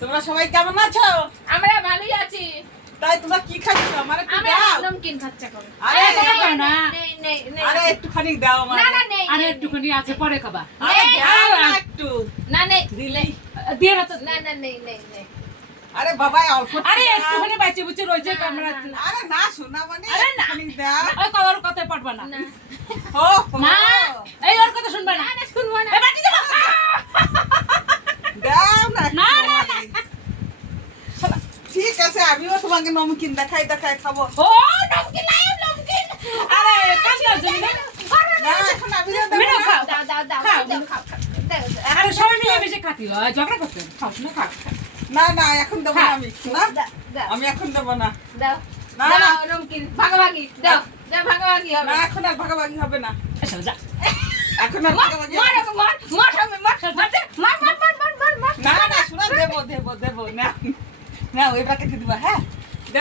তোমরা সবাই কেমন আছো? আমরা ভালোই আছি। তাই তোমরা কি খাচ্ছ? আমারে একটু আমরা দাও। নমকিন খাচ্ছি এখন। আরে না। নেই। আরে একটুখানি দাও আমারে। না নেই। আরে একটুখানি আছে পরে খাবা। আরে নেই, দাও না আর- একটু। না নেই। দিলি। দিয়ে না তো। না নেই। আরে বাবা অল্প আরে দাও। একটুখানি বাইচে বুঝে রয়েছে আমরা। আরে না শোনা মানে আরে না। একটুখানি দাও। ওই কলার কথাই পারবা না। না। ও না এই ওর কথা শুনবা না। না শুনবো না। এ বাটি যাবা। দাও না না, একটু না, আমারে। ঠিক আছে আমিও তোমাকে নমকিন দেখাই খাবো। ও নমকিন লাইও নমকিন। আরে কাজ করছ না। না এখন আমি দেবো মেনো না। খাও। দাও খাও। খাও। দাও। আরে সবাই মিলে বেশি খাতি হয় ঝগড়া করতে। খাও না খাও। না এখন দেবো না আমি না দাও। আমি এখন দেবো না দাও। না, দাও না। নমকিন ভাগাভাগি দাও। দাও ভাগাভাগি হবে। না এখন আর ভাগাভাগি হবে না এসো যা। এখন আর ভাগাভাগি হবে না। মার। না শোনা দেবো না না ওই বাকেটে দিবা হ্যাঁ